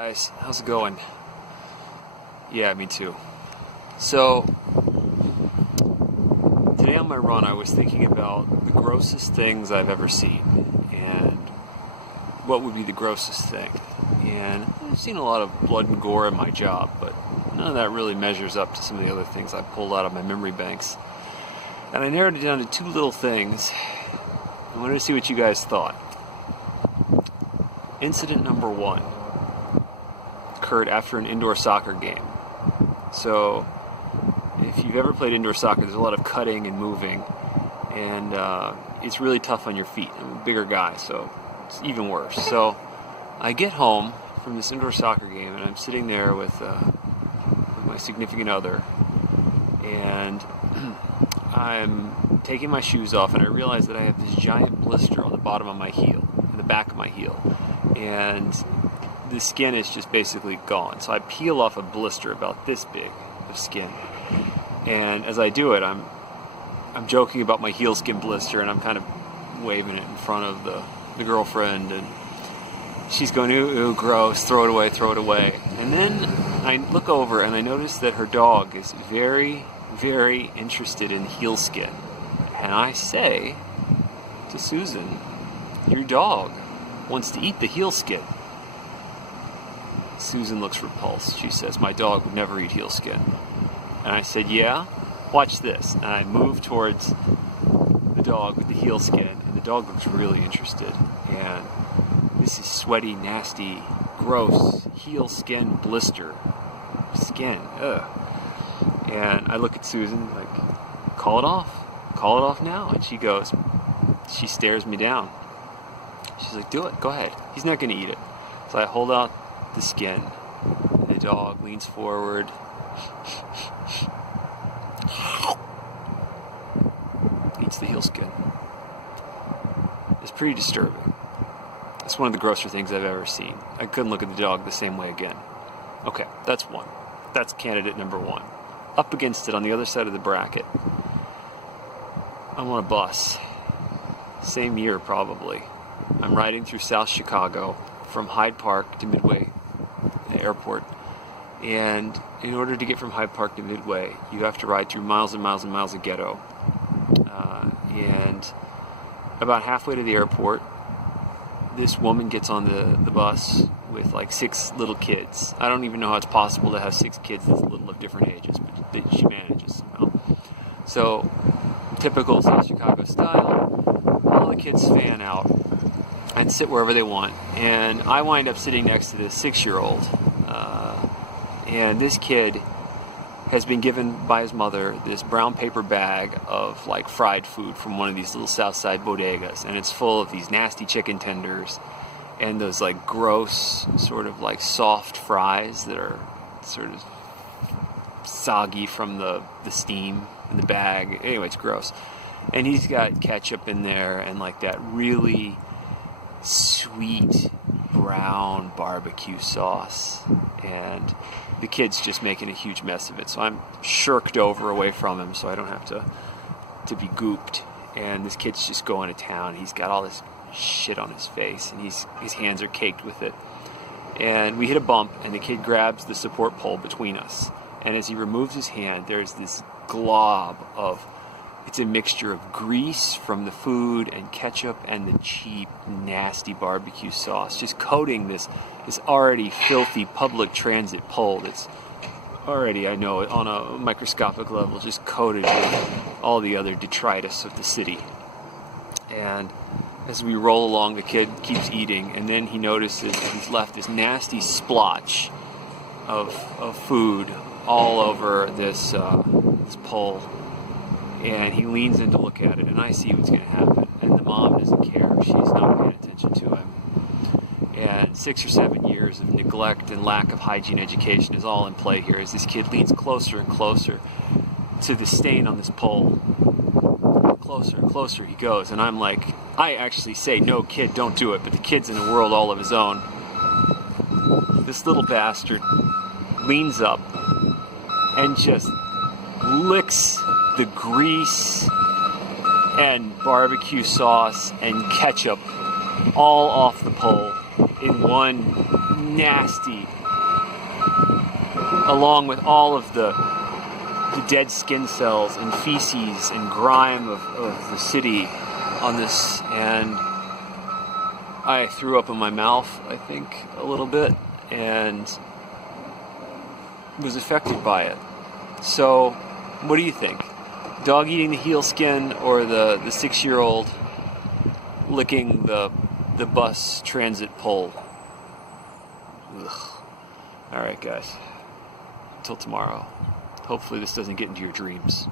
Guys, how's it going? Yeah, me too. So, today on my run I was thinking about the grossest things I've ever seen and what would be the grossest thing. And I've seen a lot of blood and gore in my job, but none of that really measures up to some of the other things I pulled out of my memory banks. And I narrowed it down to two little things. I wanted to see what you guys thought. Incident number one occurred after an indoor soccer game. So, if you've ever played indoor soccer, there's a lot of cutting and moving, and it's really tough on your feet. I'm a bigger guy, so it's even worse. So, I get home from this indoor soccer game, and I'm sitting there with my significant other, and I'm taking my shoes off, and I realize that I have this giant blister on the bottom of my heel, in the back of my heel, and the skin is just basically gone. So I peel off a blister about this big of skin, and as I do it, I'm joking about my Heelskin blister, and I'm kind of waving it in front of the girlfriend, and she's going, ooh, gross, throw it away. And then I look over and I notice that her dog is very, very interested in Heelskin, and I say to Susan, your dog wants to eat the Heelskin. Susan looks repulsed. She says, my dog would never eat Heelskin. And I said, yeah? Watch this. And I move towards the dog with the Heelskin, and the dog looks really interested. And this is sweaty, nasty, gross Heelskin blister. Skin. Ugh. And I look at Susan like, call it off now. And she stares me down. She's like, do it, go ahead. He's not going to eat it. So I hold out the skin, and the dog leans forward, eats the Heelskin. It's pretty disturbing. It's one of the grosser things I've ever seen. I couldn't look at the dog the same way again. Okay, that's one. That's candidate number one. Up against it on the other side of the bracket, I'm on a bus. Same year, probably. I'm riding through South Chicago from Hyde Park to Midway Airport, and in order to get from Hyde Park to Midway, you have to ride through miles and miles and miles of ghetto, and about halfway to the airport, this woman gets on the bus with like 6 little kids. I don't even know how it's possible to have 6 kids this little of different ages, but she manages somehow. So, typical South Chicago style, all the kids fan out and sit wherever they want, and I wind up sitting next to this 6-year-old, and this kid has been given by his mother this brown paper bag of like fried food from one of these little South Side bodegas, and it's full of these nasty chicken tenders and those like gross sort of like soft fries that are sort of soggy from the steam in the bag. Anyway, it's gross. And he's got ketchup in there and like that really sweet brown barbecue sauce, and the kid's just making a huge mess of it, so I'm shirked over away from him so I don't have to be gooped, and this kid's just going to town. He's got all this shit on his face, and his hands are caked with it, and we hit a bump, and the kid grabs the support pole between us, and as he removes his hand, there's this glob of, it's a mixture of grease from the food and ketchup and the cheap, nasty barbecue sauce, just coating this already filthy public transit pole that's already, I know, on a microscopic level, just coated with all the other detritus of the city. And as we roll along, the kid keeps eating, and then he notices that he's left this nasty splotch of food all over this pole. And he leans in to look at it, and I see what's going to happen. And the mom doesn't care. She's not paying attention to him. And 6 or 7 years of neglect and lack of hygiene education is all in play here as this kid leans closer and closer to the stain on this pole. Closer and closer he goes. And I'm like, I actually say, no, kid, don't do it. But the kid's in a world all of his own. This little bastard leans up and just licks the grease and barbecue sauce and ketchup all off the pole in one nasty, along with all of the dead skin cells and feces and grime of the city on this, and I threw up in my mouth, I think, a little bit, and was affected by it. So, what do you think? Dog eating the Heelskin or the 6-year-old licking the bus transit pole? Ugh. Alright guys, until tomorrow. Hopefully this doesn't get into your dreams.